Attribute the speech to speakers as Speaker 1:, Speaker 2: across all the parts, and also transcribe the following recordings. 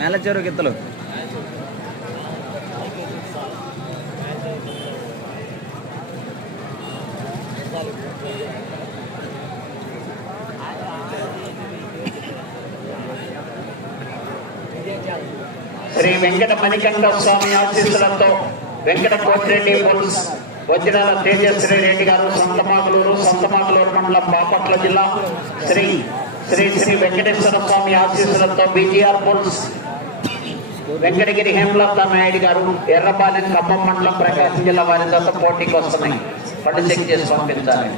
Speaker 1: మేలచెరువు గిత్తలు.
Speaker 2: శ్రీ వెంకట మణికంఠ స్వామి ఆశీస్సులతో వెంకట కోటిరెడ్డి బుల్స్ వజ్రాల తేజశ్రీ రెడ్డి గారు సంతమాగలూరు సంతమాగలూరు మండలం బాపట్ల జిల్లా శ్రీ శ్రీ శ్రీ వెంకటేశ్వర స్వామి ఆశీస్సులతో బీజీఆర్ బుల్స్ వెంకటగిరి హేమలత నాయుడు గారు ఎర్రపాలెం ఖమ్మం మండలం ప్రకాశం జిల్లా వారి దశ పోటీకి వస్తున్నాయి పట్టు చెక్ చేసి పంపించాలి.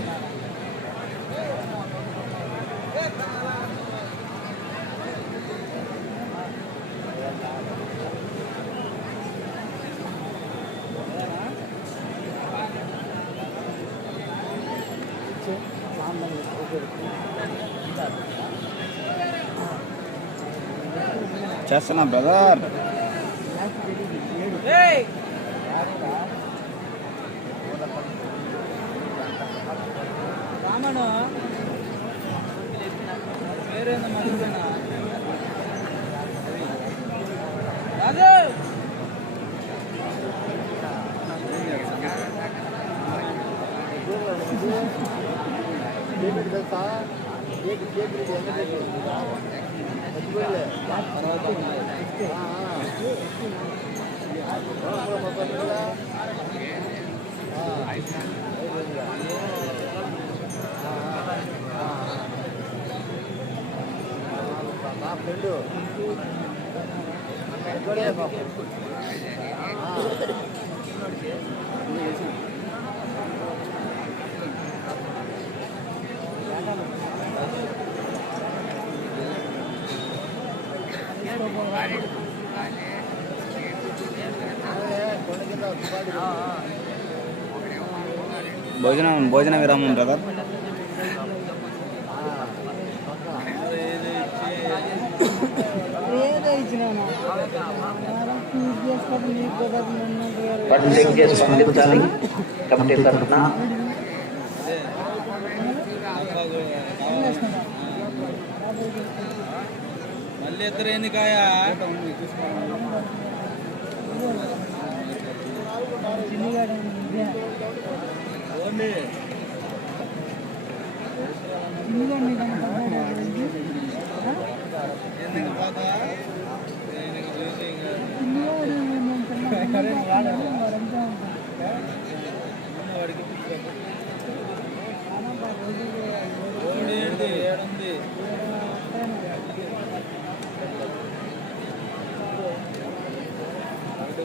Speaker 1: చేస్తున్నా బ్రదర్
Speaker 3: ఫ్రెండు
Speaker 1: భోజనం భోజన విరామం బ్రదర్.
Speaker 2: పట్టు పంపించాలి కమిటీ తరఫున
Speaker 3: మళ్ళీ ఎత్తరేంది కాయ ఓన్లీ ఎందుకు పోతా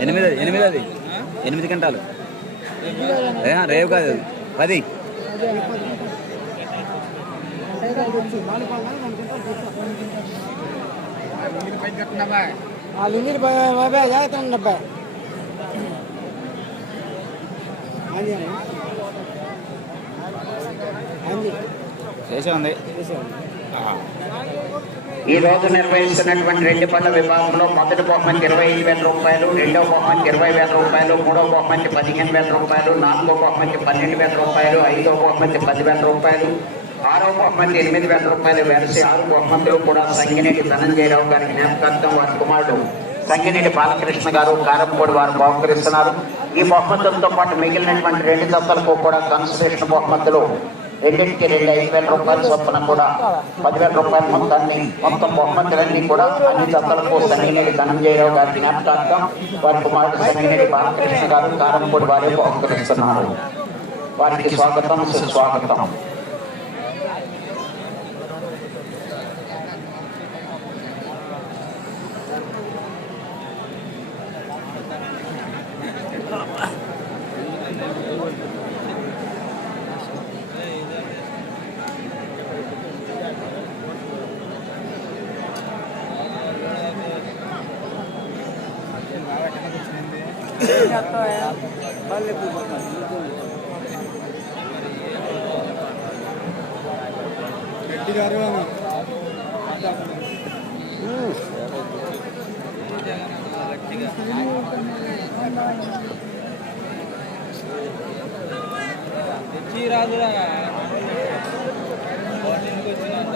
Speaker 1: ఎనిమిది ఎనిమిది అది ఎనిమిది గంటలు ఏ, రేపు కాదు. పది.
Speaker 3: లింగిరి బాబాయ్ జాగ్రత్త ఉండబ్బా
Speaker 1: చేసే ఉంది.
Speaker 2: ఈ రోజు నిర్వహిస్తున్నటువంటి రెండు పనుల విభాగంలో మొదటి బహుమతి ఇరవై ఐదు వేల రూపాయలు రెండవ బహుమతి ఇరవై వేల రూపాయలు మూడవ బహుమతి పదిహేను వేల రూపాయలు నాలుగో బహుమతి పన్నెండు వేల రూపాయలు ఐదో బహుమతి పదివేల రూపాయలు ఆరో బహుమతి ఎనిమిది వేల రూపాయలు వెరసి ఆరు బహుమతులు కూడా సంగినేటి ధనంజయరావు గారి జ్ఞాపకార్థం వారి కుమారుడు సంగినేటి బాలకృష్ణ గారు కారంపూడి వారు బహుకరిస్తున్నారు. ఈ బహుమతులతో పాటు మిగిలినటువంటి రెండు దత్తలకు కూడా కన్సలేషన్ బహుమతులు రెండింటికి రెండు ఐదు వేల రూపాయల చొప్పున కూడా పదివేల రూపాయల మొత్తాన్ని మొత్తం బహుమతులన్నీ కూడా అన్ని దత్తలకు సంగినేటి ధనంజయరావు గారి జ్ఞాపకార్థం వారి కుమారుడు సంగినేటి బాలకృష్ణ గారు కారంపూడి వారే బహుకరిస్తున్నారు వారికి స్వాగతం సుస్వాగతం.
Speaker 3: తెచ్చి రాదురా ఇంటికి వచ్చినంత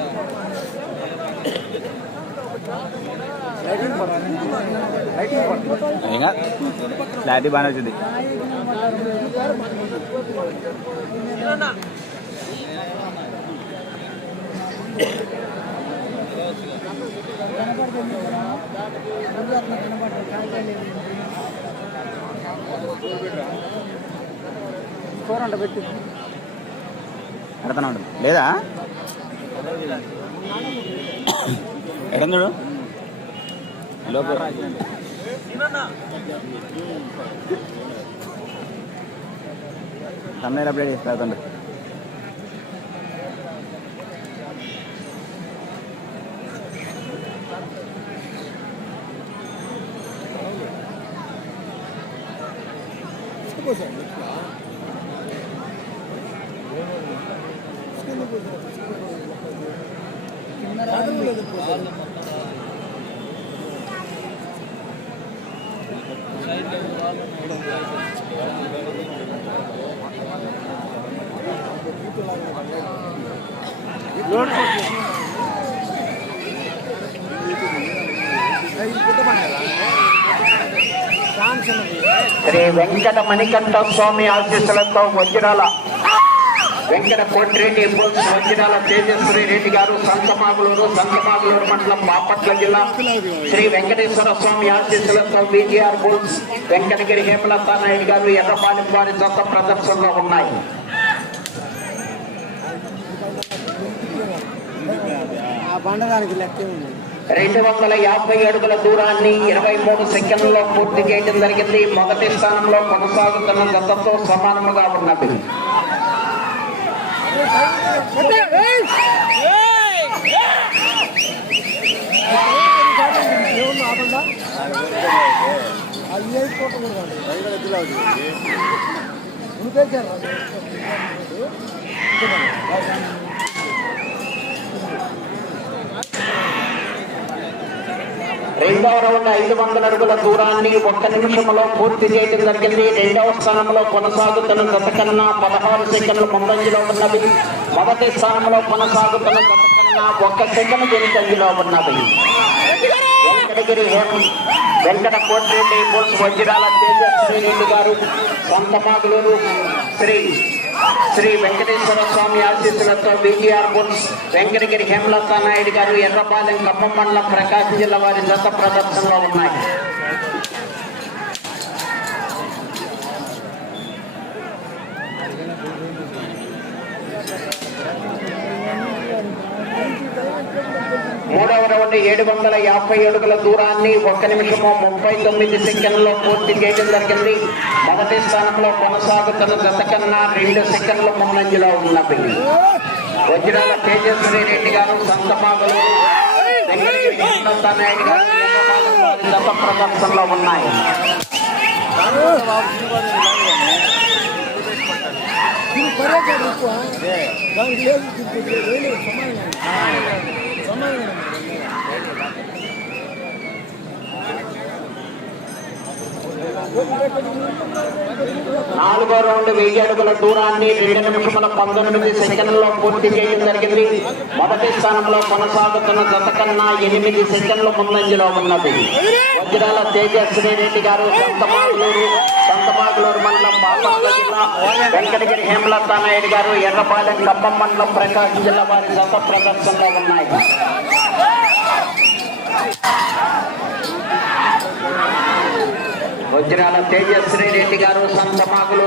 Speaker 1: ఇంకా క్లారిటీ బాగానే వచ్చింది. పెడతానే ఉంటుంది. లేదా? ఎక్కడ చూడు? లోపల. తమిళ అప్డేట్ చేస్తా పెడుతుండే
Speaker 2: శ్రీ వెంకట మణికంఠ స్వామి ఆశీస్సులతో వజ్రాల వెంకట కోటిరెడ్డి బుల్స్ వజ్రాల తేజస్వరి రెడ్డి గారు సంతమాగులూరు సంతమాగులూరు మండలం బాపట్ల జిల్లా. శ్రీ వెంకటేశ్వర స్వామి ఆశీస్సులతో విజిఆర్ బుల్స్ వెంకటగిరి హేమలతా నాయుడు గారు ఎర్రపాలెం వారి సొంత ప్రదర్శనలో ఉన్నాయి.
Speaker 3: బండదానికి లెక్కే ఉంది.
Speaker 2: రెండు వందల యాభై అడుగుల దూరాన్ని ఇరవై మూడు సెకండ్లలో పూర్తి చేయడం జరిగింది. మొదటి స్థానంలో కొనసాగుతున్న గతంతో సమానముగా ఉన్నది. రెండవ రౌండ్ ఐదు వందల అడుగుల దూరాన్ని ఒక్క నిమిషంలో పూర్తి చేయడం జరిగింది. రెండవ స్థానంలో కొనసాగుతున్న గతకన్నా పదహారు సెకండ్లు ముందంజలో ఉన్నది. మొదటి స్థానంలో కొనసాగుతున్న గతకన్నా ఒక్క సెకండ్ వెనుకంజలో ఉన్నది. వెంకటగిరి హేమ వెంకట కోటిరెడ్డి వజ్రాల తేజస్వి రెడ్డి గారు సంతమాగులూరు శ్రీ శ్రీ వెంకటేశ్వర స్వామి ఆశీస్సులతో బీజీఆర్ బుల్స్ వెంకటగిరి హేమలత నాయుడు గారు ఎర్రపాలెం ఖమ్మం మండలం ప్రకాశం జిల్లా వారి దత్త ప్రదర్శనలో ఉన్నాయి. మూడవ రౌండ్ ఏడు వందల యాభై అడుగుల దూరాన్ని ఒక్క నిమిషము ముప్పై తొమ్మిది సెకండ్లో పూర్తి చేయడం జరిగింది. మొదటి స్థానంలో కొనసాగుతున్న గత కన్నా రెండు సెకండ్ల ముందంజలో ఉన్నది. వజ్రాల తేజస్వి రెడ్డి గారు సంతమాగులు గత ప్రదర్శనలో ఉన్నాయి.
Speaker 3: దానికి లేదు వేలు సమానం
Speaker 2: నాలుగో రౌండ్ వెయ్యి అడుగుల దూరాన్ని రెండు నిమిషముల పంతొమ్మిది సెకండ్లలో పూర్తి చేయడం జరిగింది. మొదటి స్థానంలో కొనసాగుతున్న గత కన్నా ఎనిమిది సెకండ్ల ముందంజలో ఉన్నది. వజ్రాల తేజస్వీ రెడ్డి గారు సంతమాగులూరు సంతమాగులూరు మండలం బాపట్ల జిల్లా వెంకటగిరి హేమలత నాయుడు గారు ఎర్రపాలెం ఖమ్మం మండలం ప్రకాశం జిల్లా వారి గత ప్రదర్శనలో ఉన్నాయి. వజ్రాల తేజశ్రీ రెడ్డి గారు సంతమాకులు సంతమాగులు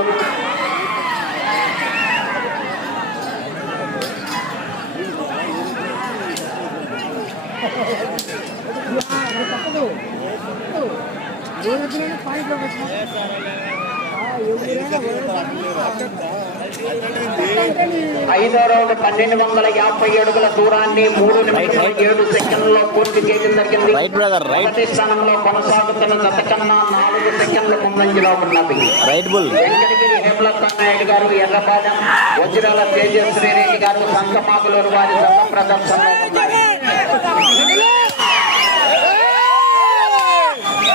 Speaker 2: ఐదో రౌండ్ పన్నెండు వందల యాభై అడుగుల దూరాన్ని మూడు నిమిషాల ఏడు సెకండ్లలో పూర్తి చేయడం జరిగింది.
Speaker 1: రైట్ బ్రదర్ రైట్
Speaker 2: మొదటి స్థానంలో కొనసాగుతున్న జత కన్నా నాలుగు సెకండ్ల ముందంజలో ఉన్నది.
Speaker 1: రైట్ బుల్
Speaker 2: వెంకటగిరి హేమలత నాయుడు గారు ఎర్రపాలెం వజ్రాల తేజస్వి రెడ్డి గారు సంతమాగులూరు వారి జత ప్రదర్శనలో ఉన్నాయి.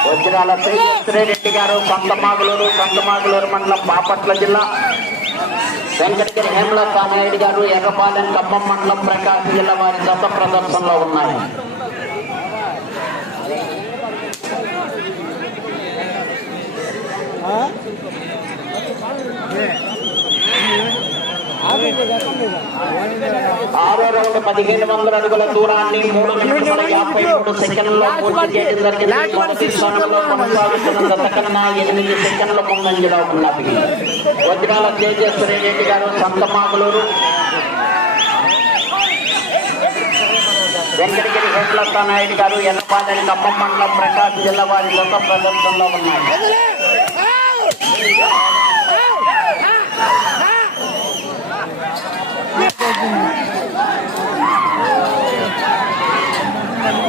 Speaker 2: వజ్రాల తేజస్వి రెడ్డి గారు సంతమాగులూరు సంతమాగులూరు మండలం బాపట్ల జిల్లా వెంకటగిరి హేమలత నాయుడు గారు ఎర్రపాలెం ఖమ్మం మండలం ప్రకాశం జిల్లా వారి జత ప్రదర్శనలో ఉన్నాయి. ఆరో రౌండ్ పదిహేను వందల అడుగుల దూరాన్ని మూడు నిమిషాల యాభై మూడు సెకండ్లలో పూర్తి చేయడం జరిగింది. కొనసాగుతున్న గత కన్నా ఎనిమిది సెకండ్ల ముందంజలో ఉన్నది వజ్రాల తేజేశ్వరి రెడ్డి గారు? సంతమాగులూరు వెంకటగిరి హేమలత నాయుడు గారు ఎన్నపాదని ఖమ్మం మండలం ప్రకాశం జిల్లా వారి గత ప్రదర్శనలో ఉన్నాయి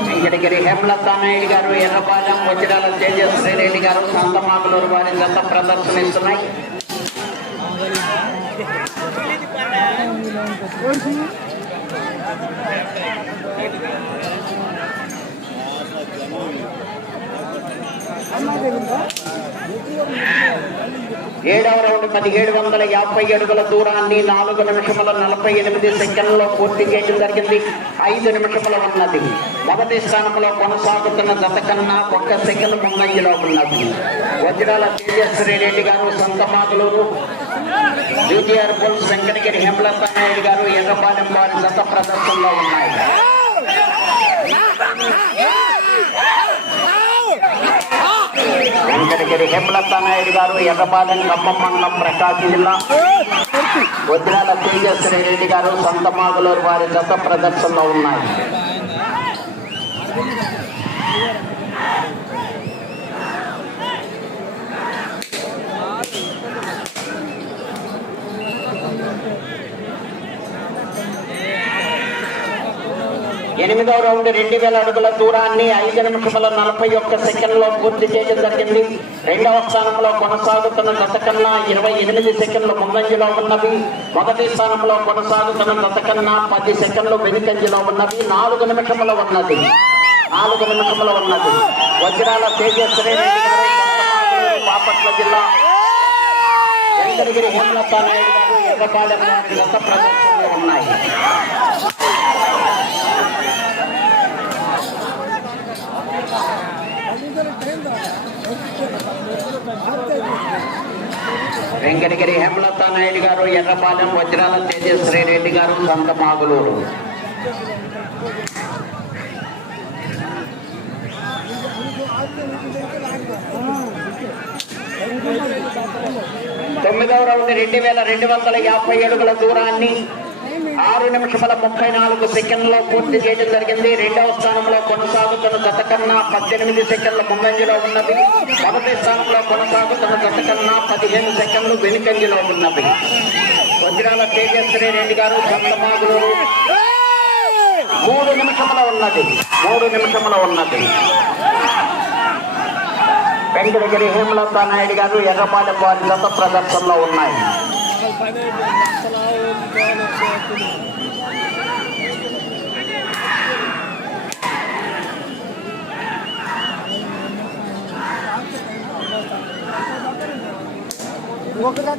Speaker 2: వెంకటగిరి హేమలత నాయుడు గారు ఎర్రపాలెం వజ్రాల తేజస్వి రెడ్డి గారు? సంతమాకులూరు వారి గత ప్రదర్శనిస్తున్నాయి ఏడవ రౌండ్ పదిహేడు వందల యాభై అడుగుల దూరాన్ని నాలుగు నిమిషముల నలభై ఎనిమిది సెకండ్లో పూర్తి చేయడం జరిగింది. ఐదు నిమిషముల ఉన్నది. మొదటి స్థానంలో కొనసాగుతున్న జత కన్నా ఒక్క సెకండ్ ముందంజలో ఉన్నది. వజ్రాల తేజస్వరి రెడ్డి గారు సంతమాగులూరు జూజిఆర్ బుల్స్ వెంకటగిరి హేమలత నాయుడు గారు ఎర్రపాలెం వారి జత ప్రదర్శనలో ఉన్నాయి. వెంకటగిరి హేమలత నాయుడు గారు ఎర్రపాలెం ఖమ్మం మండలం ప్రకాశం జిల్లా. వజ్రాల తేజస్వి రెడ్డి గారు సంతమాగులూరు వారి జత ప్రదర్శనలో ఉన్నాయి. ఎనిమిదవ రౌండ్ రెండు వేల అడుగుల దూరాన్ని ఐదు నిమిషముల నలభై ఒక్క సెకండ్లో పూర్తి చేయడం జరిగింది. రెండవ స్థానంలో కొనసాగుతున్న గత కన్నా ఇరవై ఎనిమిది సెకండ్లు ముందంజలో ఉన్నవి. మొదటి స్థానంలో కొనసాగుతున్న గత కన్నా పది సెకండ్లు వెనుకంజలో ఉన్నవి. నాలుగు నిమిషముల ఉన్నది. నాలుగు నిమిషముల ఉన్నది. వజ్రాల తేజస్వి బాపట్ల జిల్లా. వెంకటగిరి హేమలత నాయుడు గారు ఎర్రపాలెం గత ఉన్నాయి. వెంకటగిరి హేమలత నాయుడు గారు ఎర్రపాలెం వజ్రాల తేజశ్రీ రెడ్డి గారు సంతమాగులూరు తొమ్మిదవ రౌండ్ రెండు వేల రెండు వందల యాభై అడుగుల దూరాన్ని ఆరు నిమిషముల ముప్పై నాలుగు సెకండ్లో పూర్తి చేయడం జరిగింది. రెండవ స్థానంలో కొనసాగుతున్న గత కన్నా పద్దెనిమిది సెకండ్ల ముందంజలో ఉన్నది. మొదటి స్థానంలో కొనసాగుతున్న గత కన్నా పదిహేను సెకండ్లు వెనుకంజలో ఉన్నది. వజ్రాల తేజశ్రీ రెడ్డి గారు సంతమాగులూరు మూడు నిమిషముల ఉన్నది. మూడు నిమిషముల ఉన్నది. వెంకటగిరి హేమలతా నాయుడు గారు ఎర్రపాలెం వారి గత ప్రదర్శనలో ఉన్నాయి.
Speaker 3: ఒకటే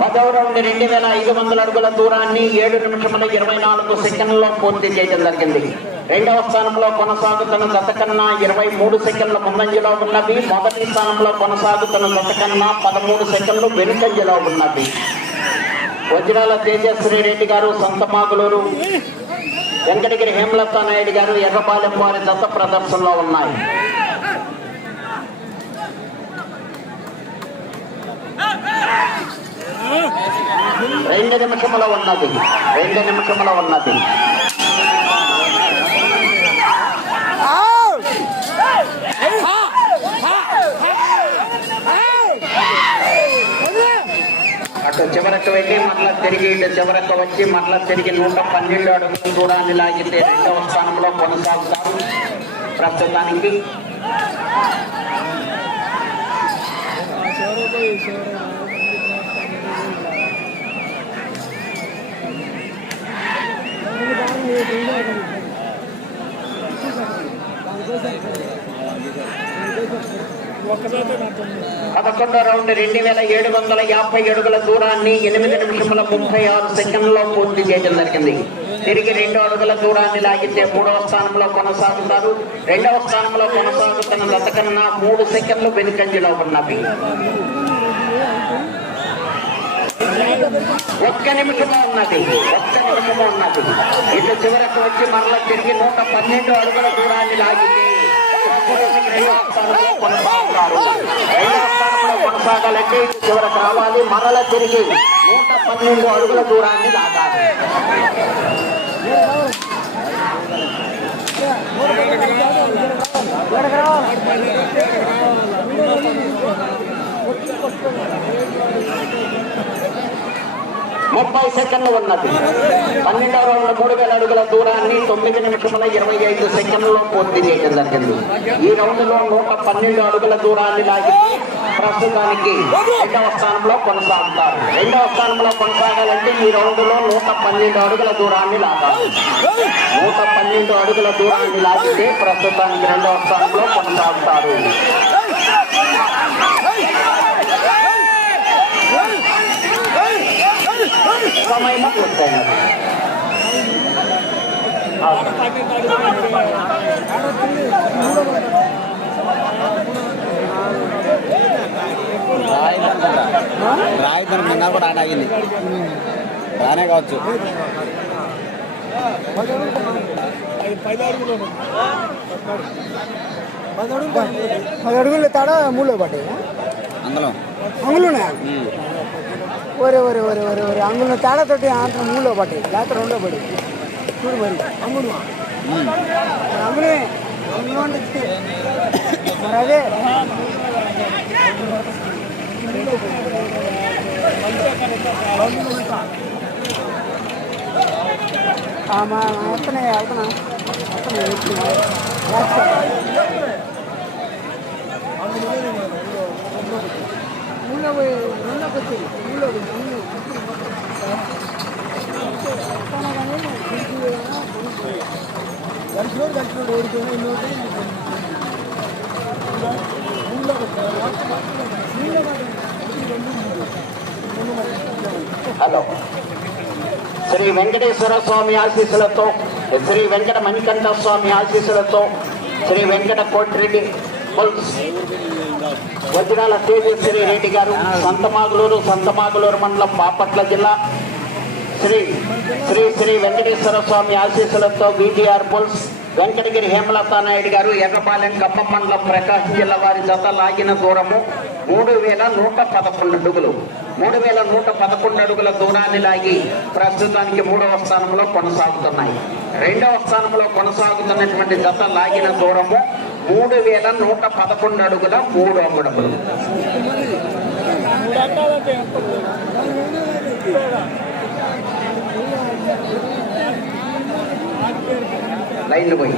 Speaker 2: పదవ రౌండ్ రెండు వేల ఐదు వందల అడుగుల దూరాన్ని ఏడు నిమిషముల ఇరవై నాలుగు సెకండ్లో పూర్తి చేయడం జరిగింది. రెండవ స్థానంలో కొనసాగుతున్న గత కన్నా ఇరవై మూడు సెకండ్ల ముందంజలో ఉన్నది. మొదటి స్థానంలో కొనసాగుతున్న గత కన్నా పదమూడు సెకండ్లు వెనుకంజలో ఉన్నది. వజ్రాల తేజశ్రీ రెడ్డి గారు సంతమాగులూరు వెంకటగిరి హేమలత నాయుడు గారు ఎర్రపాలెం వారి దత్త ప్రదర్శనలో ఉన్నాయి. రెండు నిమిషముల ఉన్నది. రెండు నిమిషముల ఉన్నది. చివరకు వెళ్ళి మరలా తిరిగి ఇటు చివరకు వచ్చి మరలా తిరిగి నూట పన్నెండు అడుగులు దూరాన్ని లాగితే రెండవ స్థానంలో కొనసాగుతారు. ప్రస్తుతానికి పదకొండో రౌండ్ రెండు వేల ఏడు వందల యాభై అడుగుల దూరాన్ని ఎనిమిది నిమిషముల ముప్పై ఆరు సెకండ్లో పూర్తి చేయడం జరిగింది. తిరిగి రెండు అడుగుల దూరాన్ని లాగితే మూడవ స్థానంలో కొనసాగుతారు. రెండవ స్థానంలో కొనసాగుతున్న గత మూడు సెకండ్లు వెనుకంజలో ఉన్నవి. ఒక్క నిమిషము ఉన్నది. ఒక్క నిమిషము ఉన్నది. ఇటు చివరకు వచ్చి మరలా తిరిగి నూట పన్నెండు అడుగుల దూరాన్ని లాగితే కొనసాగాలంటే ఇటు చివరకు రావాలి మరల తిరిగి నూట పన్నెండు అడుగుల దూరాన్ని లాగాలి ముప్పై సెకండ్లు ఉన్నది. పన్నెండవ రౌండ్ మూడు వేల అడుగుల దూరాన్ని తొమ్మిది నిమిషముల ఇరవై ఐదు సెకండ్లలో పూర్తి చేయడం జరిగింది. ఈ రౌండ్లో నూట పన్నెండు అడుగుల దూరాన్ని లాగి ప్రస్తుతానికి రెండవ స్థానంలో కొనసాగుతారు. రెండవ స్థానంలో కొనసాగాలంటే ఈ రౌండ్లో నూట పన్నెండు అడుగుల దూరాన్ని లాగాలి. నూట పన్నెండు అడుగుల దూరాన్ని లాగితే ప్రస్తుతానికి రెండవ స్థానంలో కొనసాగుతారు. సమయం పూర్తయినది
Speaker 1: రాయిద్దనుకుంటా రాయిద్దరు నిన్న కూడా ఆట ఆగింది రానే కావచ్చు
Speaker 3: పది అడుగులు పది అడుగులు పది అడుగులు తేడా పడ్డాయి
Speaker 1: అందులో
Speaker 3: అందులోనే ஒரு ஒரு ஒரு ஒரு ஒரு ಅಂಗುಲ ತಾಳ
Speaker 1: ತೊಟ್ಟಿ
Speaker 3: ಆಂತ್ರ ಮೂಲ ಬಟ್ಟೆ ಲಾತ್ರ ಉಂಡ ಬಡಿ ಚೂರು ಬರಿ ಅಂಗುಲ ಅಂಗುಲೆ ಅಂಗುಲ ಅದೇ ஆமாம் எத்தனை எத்தனை எத்தனை உள்ளே போய் ఓడిపోయినా ఇన్నోటి
Speaker 2: హలో. శ్రీ వెంకటేశ్వర స్వామి ఆశీస్సులతో శ్రీ వెంకట మణికంఠ స్వామి ఆశీస్సులతో శ్రీ వెంకట కోటిరెడ్డి వజ్రాల తేజేశ్వరి రెడ్డి గారు సంతమాగులూరు సంతమాగులూరు మండలం బాపట్ల జిల్లా. శ్రీ శ్రీ శ్రీ వెంకటేశ్వర స్వామి ఆశీస్సులతో బీటీఆర్ పుల్స్ వెంకటగిరి హేమలతా నాయుడు గారు ఎర్రపాలెం ఖమ్మం మండలం ప్రకాశం జిల్లా వారి జత లాగిన దూరము మూడు వేల నూట పదకొండు అడుగులు. మూడు వేల నూట పదకొండు అడుగుల దూరాన్ని లాగి ప్రస్తుతానికి మూడవ స్థానంలో కొనసాగుతున్నాయి. రెండవ స్థానంలో కొనసాగుతున్నటువంటి జత లాగిన దూరము మూడు వేల నూట పదకొండు అడుగుల మూడు అడుగులు లైన్లు పోయి.